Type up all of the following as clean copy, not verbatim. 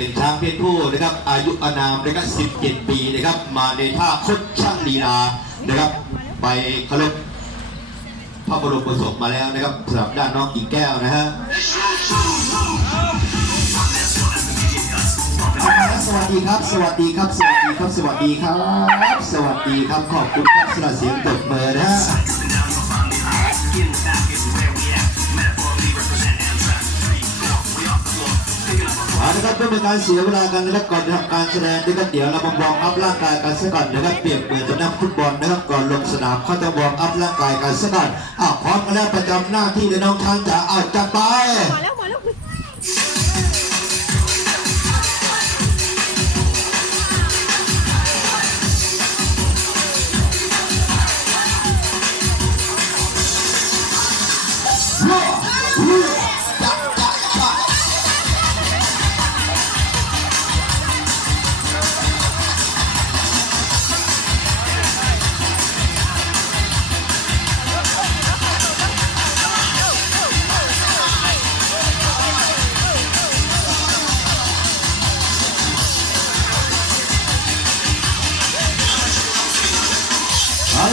เป็นช้างเพศผู้นะครับอายุอานามนะครับ17 ปีนะครับมาในท่าคดช่างลีลานะครับไปเคารพพระบรมศพมาแล้วนะครับสำหรับด้านน้องกิ่งแก้วนะฮะสวัสดีครับสวัสดีครับสวัสดีครับสวัสดีครับสวัสดีครับขอบคุณครับสำหรับเสียงตบมือนะฮะนะครับเพื่อเป็นการเสียเวลากันนะครับก่อนจะทำการแสดงนะครับเดี๋ยวเราวอร์มอัพร่างกายกันสักก่อนนะครับเปรียบเหมือนกับนักฟุตบอลนะครับก่อนลงสนามเขาต้องวอร์มอัพร่างกายกันสักก่อนพร้อมกันแล้วประจำหน้าที่ในน้องช้างจ๋าจับไป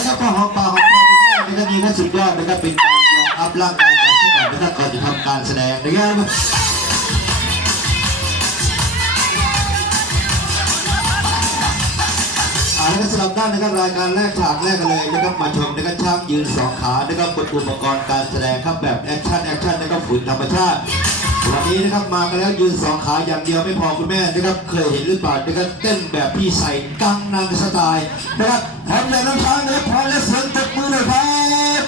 แล้วก็หอมปากหอมคอคุณแม่นะครับนี่ก็สุดยอดนะครับเป็นการวอร์มอัพร่างกายกันสักหน่อยนะครับก่อนจะทำการแสดงนะครับแล้วก็สำหรับด้านนะครับรายการแรกฉากแรกกันเลยนะครับมาชมนะครับช้างยืน2 ขานะครับบนอุปกรณ์การแสดงครับแบบแอคชั่นนะครับฝืนธรรมชาติวันนี้นะครับมากันแล้วยืน2 ขาอย่างเดียวไม่พอคุณแม่นะครับเคยเห็นหรือเปล่านะครับเต้นแบบพี่ใส่กังนางสไตล์นะครับพร้อมเลยน้องช้างนะครับพร้อมแล้วเสียงตบมือเลยครับ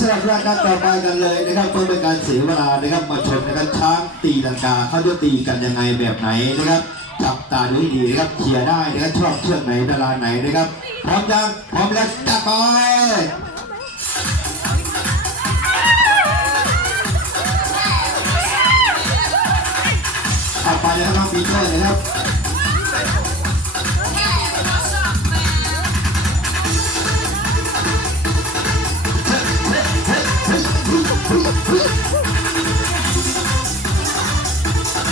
สำหรับรายการต่อไปกันเลยนะครับเพื่อเป็นการเสียเวลานะครับมาชมนะครับช้างตีลังกาเขาจะตีกันยังไงแบบไหนนะครับจับตาดูดีนะครับเชียร์ได้นะครับชอบเชือกไหนดาราไหนนะครับพร้อมยังพร้อมแล้วจับไปเอาไปแล้วน้องปีเตอร์นะครับ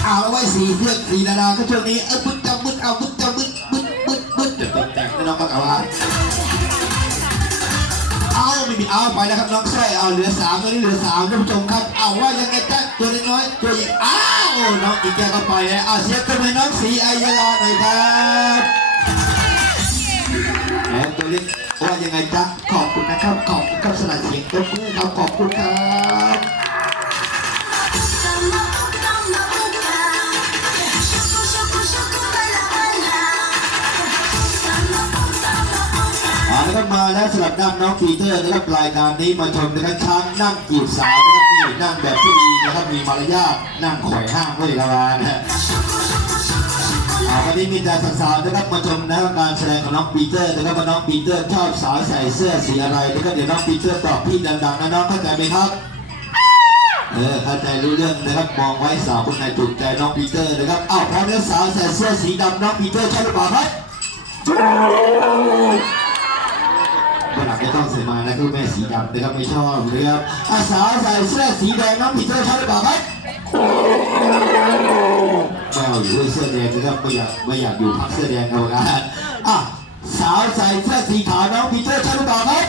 เอาไว้สีเพื่อนสีดาราก็ช่วงนี้บึ้ดจะบึ้ดเอาบึ้ดจะบึ้ดจะเป็นแตกน้องก็เอาไม่มีเอาไปแล้วครับน้องสร้อยเอาเหลือ3ตอนนี้เหลือ3ท่านผู้ชมครับเอาว่ายังไงจ๊ะตัวน้อยตัวใหญ่น้องอีกแกก็ไปแล้วเสียกันไปน้องสีอายาลาหน่อยครับแล้วตัวเล็กว่ายังไงจ๊ะขอบคุณนะครับขอบคุณครับสนับสนุนตัวมือครับขอบคุณครับนะครับมาแล้วสำหรับด้านน้องปีเตอร์นะครับรายการนี้มาชมนะครับช้างนั่งจีบสาวนะครับนี่นั่งแบบที่ดีนะครับมีมารยาทนั่งข่อยห้างด้วยละวานะวันนี้มีแต่สาวๆนะครับมาชมนะครับการแสดงของน้องปีเตอร์นะครับว่าน้องปีเตอร์ชอบสาวใส่เสื้อสีอะไรนะครับเดี๋ยวน้องปีเตอร์ตอบพี่ดังๆนะน้องเข้าใจไหมครับเข้าใจรู้เรื่องนะครับมองไว้สาวคนไหนถูกใจน้องปีเตอร์นะครับพร้อมแล้วสาวใส่เสื้อสีดำน้องปีเตอร์ชอบหรือเปล่าครับขนาดไม่ต้องใส่มานะคือแม่สีดำนะครับไม่ชอบนะครับสาวใส่เสื้อสีแดงน้องปีเตอร์ชอบหรือเปล่าครับไม่เอาอยู่ด้วยเสื้อแดงนะครับไม่อยากอยู่พักเสื้อแดงเอาละสาวใส่เสื้อสีขาวน้องปีเตอร์ชอบหรือเปล่าครับ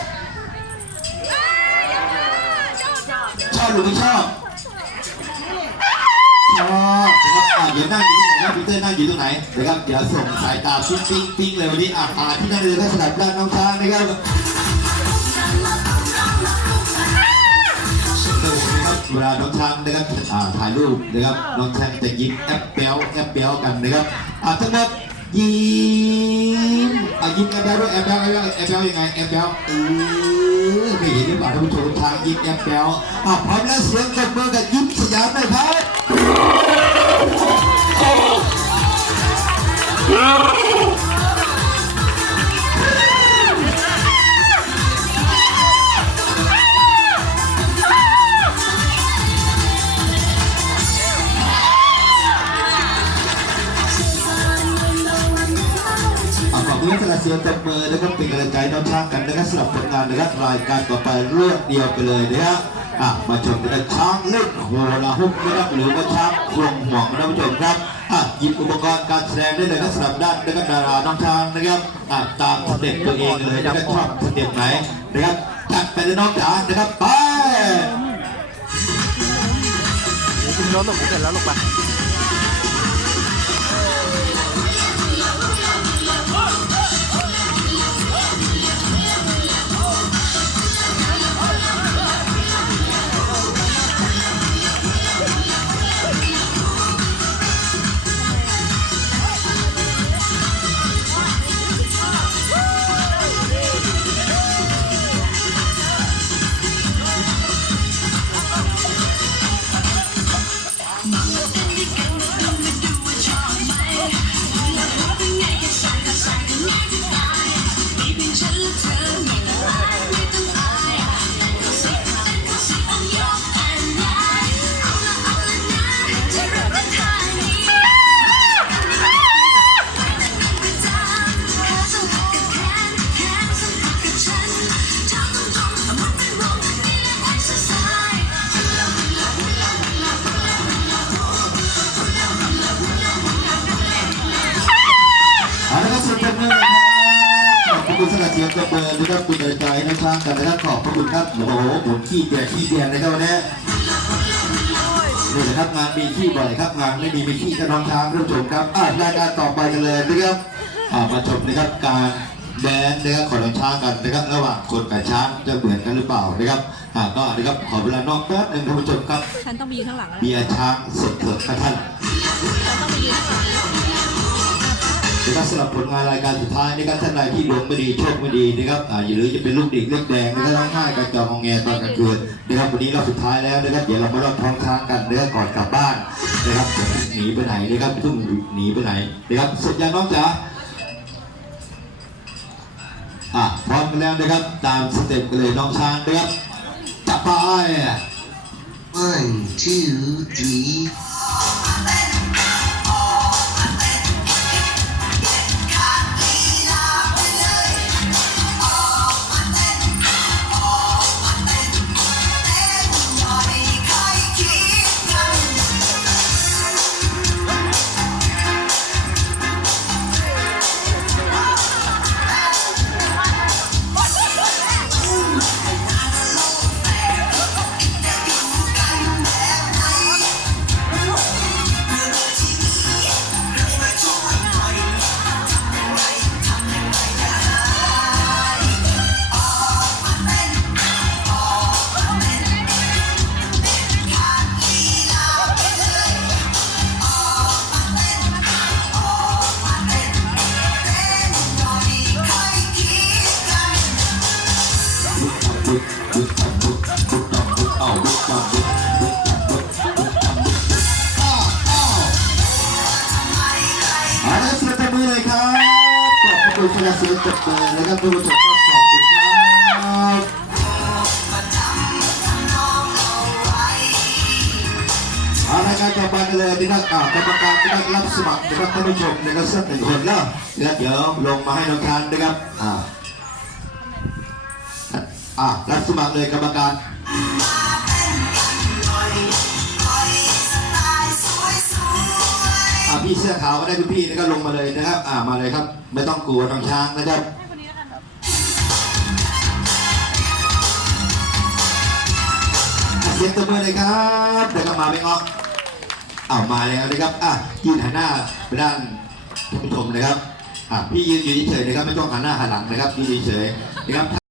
ชอบหรือไม่ชอบชอบนะครับเดี๋ยวนั่งอยู่ที่ไหนครับปีเตอร์นั่งอยู่ตรงไหนนะครับเดี๋ยวส่งสายตาปิ้งเลยวันนี้ที่นั่งเลยก็สลับด้านน้องช้างนะครับเวลาน้องช้างนะครับถ่ายรูปนะครับน้องช้างจะยิ้มแอปเปี้ยวกันนะครับทั้งหมดยิ้มยิ้มแอปเปี้ยวด้วยแอปเปี้ยวยังไงแอปเปี้ยวเคยเห็นหรือเปล่าท่านผู้ชมช้างยิ้มแอปเปี้ยวพร้อมแล้วเสียงตบมือกับยิ้มสยามเลยครับ มือสละเสียงตบมือนะครับเป็นกำลังใจน้องช้างกันนะครับสำหรับผลงานนะครับรายการต่อไปรวดเดียวไปเลยนะฮะมาชมกันช้างเล่นโหราฮุกนะครับหรือว่าช้างโครงหมอกนะผู้ชมครับหยิบอุปกรณ์การแสดงได้เลยนะสำหรับด้านนะครับดาราน้องช้างนะครับตามสเต็ปตัวเองเลยนะครับชอบสเต็ปไหนนะครับจัดไปเลยน้องจ๋านะครับไปเดี๋ยวคุณรถหลบเสร็จแล้วลงไปขอบคุณสำหรับเสียงตบมือนะครับคุณใจน้องช้างกันนะครับขอบคุณครับโอ้โหหมุนขี้แก่ขี้แก่นะครับวันนี้นี่แหละครับงานมีขี้บ่อยครับงานไม่มีขี้กับน้องช้างท่านผู้ชมครับรายการต่อไปกันเลยนะครับมาชมนะครับการแดนนะครับของน้องช้างกันนะครับระหว่างคนกับช้างจะเหมือนกันหรือเปล่านะครับก็นะครับขอเวลานอกแป๊บนึงท่านผู้ชมครับฉันต้องไปยืนข้างหลังแล้วเบียร์ช้างสดเถิดครับท่านฉันต้องไปยืนข้างหลังนะครับสำหรับผลงานรายการสุดท้ายนะครับท่านใดที่ดวงไม่ดีโชคไม่ดีนะครับอย่าลืมจะเป็นลูกเด็กเล็กแดงนะครับร้องไห้กันจองงอแงตอนกลางคืนนะครับวันนี้เราสุดท้ายแล้วนะครับเดี๋ยวเรามาลอดท้องช้างกันนะครับก่อนกลับบ้านนะครับหนีไปไหนนะครับทุ่งหนีไปไหนนะครับสุดยังน้องจ๋าพร้อมกันแล้วนะครับตามสเต็ปกันเลยน้องช้างนะครับจับไป 1 2 3มือเลยครับขอบคุณคณะเสียงตบมือนะครับทุกท่านขอบคุณครับรายการต่อไปกันเลยนะครับกรรมการที่ได้รับสมัครนะครับท่านผู้ชมนะครับสัก1 คนแล้วเดี๋ยวลงมาให้น้องทานนะครับรับสมัครเลยกรรมการพี่เสื้อขาวก็ได้คุณพี่นะครับลงมาเลยนะครับมาเลยครับไม่ต้องกลัวน้องช้างนะครับเสียงตบมือเลยครับเดี๋ยวก็มาไม่งอกมาแล้วนะครับยืนหันหน้าไปด้านท่านผู้ชมนะครับพี่ยืนอยู่เฉยๆนะครับไม่ต้องหันหน้าหันหลังนะครับยืนเฉยๆนะครับ